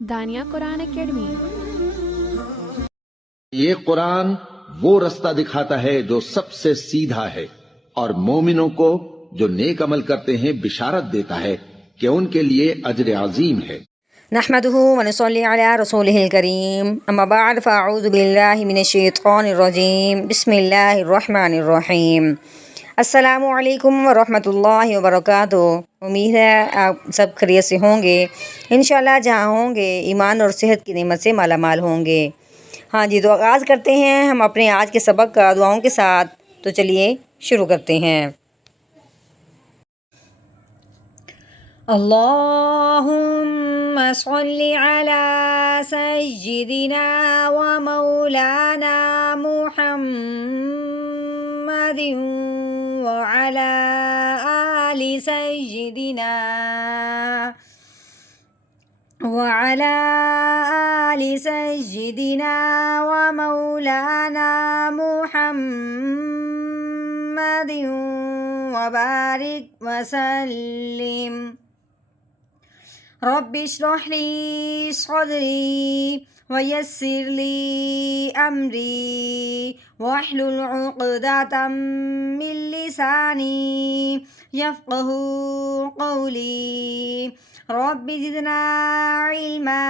دانیہ قرآن academy. یہ قرآن وہ رستہ دکھاتا ہے جو سب سے سیدھا ہے، اور مومنوں کو جو نیک عمل کرتے ہیں بشارت دیتا ہے کہ ان کے لیے اجر عظیم ہے۔ نحمده ونصلي على رسوله الكريم، اما بعد فاعوذ بالله من الشیطان الرجیم، بسم اللہ الرحمن الرحیم۔ السلام علیکم ورحمۃ اللہ وبرکاتہ۔ امید ہے آپ سب خیریت سے ہوں گے، انشاءاللہ جہاں ہوں گے ایمان اور صحت کی نعمت سے مالا مال ہوں گے۔ ہاں جی، تو آغاز کرتے ہیں ہم اپنے آج کے سبق کا دعاؤں کے ساتھ۔ تو چلیے شروع کرتے ہیں۔ اللہم صلی علی سیدنا و مولانا محمد وعلی آل سیدنا و مولانا محمد وبارک وسلم۔ رب اشرح لی صدری ویسر لی امری واحلل عقدۃ من لسانی یفقہوا قولی۔ رب زدنا علما،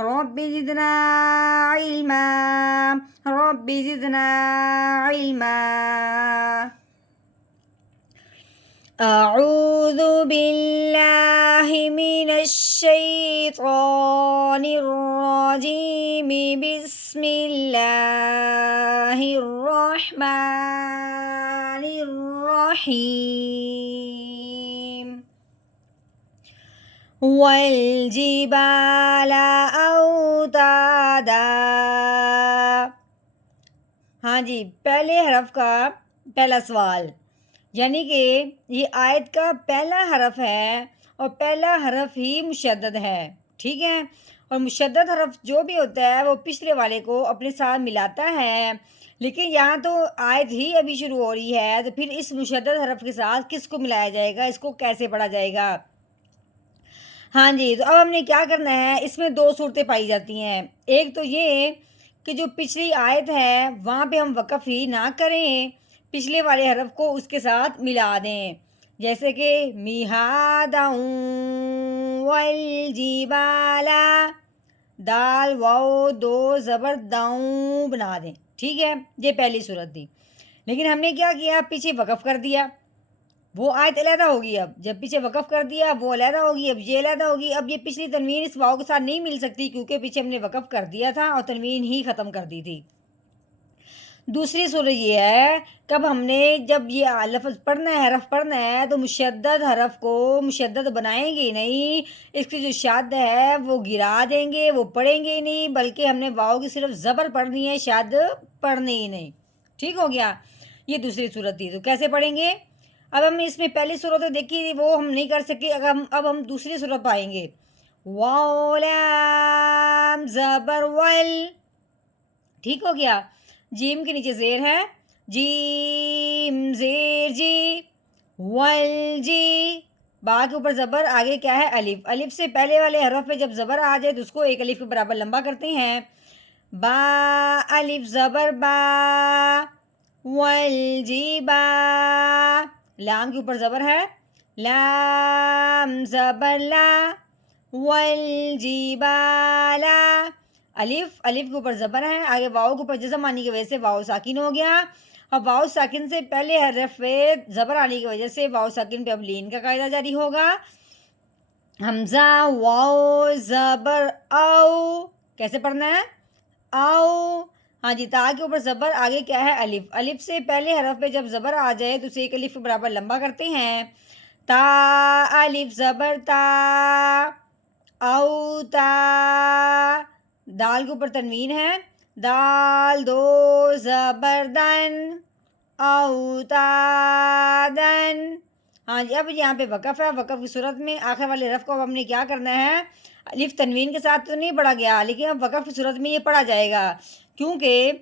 رب زدنا علما، رب زدنا علما۔ اعوذ باللہ من الشیطان الرجیم، بسم اللہ الرحمن الرحیم۔ والجبال اوتادا۔ ہاں جی، پہلے حرف کا پہلا سوال، یعنی کہ یہ آیت کا پہلا حرف ہے اور پہلا حرف ہی مشدد ہے، ٹھیک ہے؟ اور مشدد حرف جو بھی ہوتا ہے وہ پچھلے والے کو اپنے ساتھ ملاتا ہے، لیکن یہاں تو آیت ہی ابھی شروع ہو رہی ہے، تو پھر اس مشدد حرف کے ساتھ کس کو ملایا جائے گا، اس کو کیسے پڑھا جائے گا؟ ہاں جی، تو اب ہم نے کیا کرنا ہے، اس میں دو صورتیں پائی جاتی ہیں۔ ایک تو یہ کہ جو پچھلی آیت ہے وہاں پہ ہم وقف ہی نہ کریں، پچھلے والے حرف کو اس کے ساتھ ملا دیں، جیسے کہ میہادا والجبال، دال واو دو زبر داؤں بنا دیں، ٹھیک ہے؟ یہ پہلی صورت تھی۔ لیکن ہم نے کیا کیا، پیچھے وقف کر دیا، وہ آیت علیحدہ ہوگی، اب جب پیچھے وقف کر دیا وہ علیحدہ ہوگی، اب یہ علیحدہ ہوگی۔ اب یہ پچھلی تنوین اس واو کے ساتھ نہیں مل سکتی کیونکہ پیچھے ہم نے وقف کر دیا تھا اور تنوین ہی ختم کر دی تھی۔ دوسری صورت یہ ہے کہ اب ہم نے جب یہ لفظ پڑھنا ہے، حرف پڑھنا ہے، تو مشدد حرف کو مشدد بنائیں گے نہیں، اس کی جو شاد ہے وہ گرا دیں گے، وہ پڑھیں گے ہی نہیں، بلکہ ہم نے واو کی صرف زبر پڑھنی ہے، شاد پڑھنی ہی نہیں، ٹھیک ہو گیا؟ یہ دوسری صورت تھی۔ تو کیسے پڑھیں گے؟ اب ہم اس میں پہلی صورت دیکھی وہ ہم نہیں کر سکے، اب ہم دوسری صورت پائیں گے۔ واو لام زبر ول، ٹھیک ہو گیا؟ جیم کے نیچے زیر ہے، جیم زیر جی، ول جی، با کے اوپر زبر، آگے کیا ہے الف، الف سے پہلے والے حرف پہ جب زبر آ جائے تو اس کو ایک الف کے برابر لمبا کرتے ہیں، با الف زبر با، ول جی با، لام کے اوپر زبر ہے، لام زبر لا، ول جی با لا، الف کے اوپر زبر ہے، آگے واؤ کے اوپر جزم آنے کی وجہ سے واؤ ساکن ہو گیا، اب واؤ ساکن سے پہلے حرف پہ زبر آنے کی وجہ سے واؤ ساکن پہ اب لین کا قاعدہ جاری ہوگا۔ حمزہ واؤ زبر او، کیسے پڑھنا ہے؟ او، ہاں جی، تا کے اوپر زبر، آگے کیا ہے الف، الف سے پہلے حرف پہ جب زبر آ جائے تو اسے ایک الف کے برابر لمبا کرتے ہیں، تا الف زبر تا، او تا، دال کے اوپر تنوین ہے، دال دو زبر دن، اوتادن۔ ہاں جی، اب یہاں پہ وقف ہے، وقف کی صورت میں آخر والے رف کو اب ہم نے کیا کرنا ہے، الف تنوین کے ساتھ تو نہیں پڑھا گیا لیکن اب وقف کی صورت میں یہ پڑھا جائے گا، کیونکہ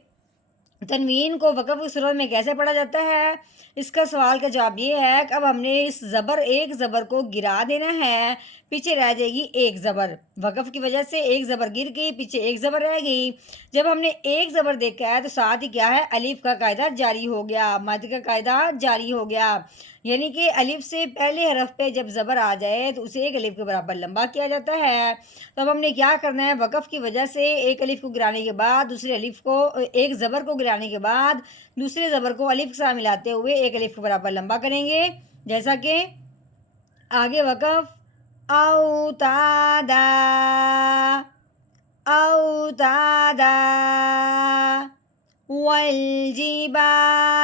تنوین کو وقف کی صورت میں کیسے پڑھا جاتا ہے؟ اس کا سوال کا جواب یہ ہے کہ اب ہم نے اس ایک زبر کو گرا دینا ہے، پیچھے رہ جائے گی ایک زبر، وقف کی وجہ سے ایک زبر گر گئی، پیچھے ایک زبر رہ گئی۔ جب ہم نے ایک زبر دیکھا ہے تو ساتھ ہی کیا ہے، الف کا قاعدہ جاری ہو گیا، مد کا قاعدہ جاری ہو گیا، یعنی کہ الف سے پہلے حرف پہ جب زبر آ جائے تو اسے ایک الف کے برابر لمبا کیا جاتا ہے۔ تو اب ہم نے کیا کرنا ہے، وقف کی وجہ سے ایک الف کو گرانے کے بعد دوسرے الف کو، ایک زبر کو گرانے کے بعد دوسرے زبر کو الف کے ساتھ ملاتے ہوئے ایک الف کے برابر لمبا کریں گے، جیسا کہ آگے وقف اوتادا، اوتادا، والجبال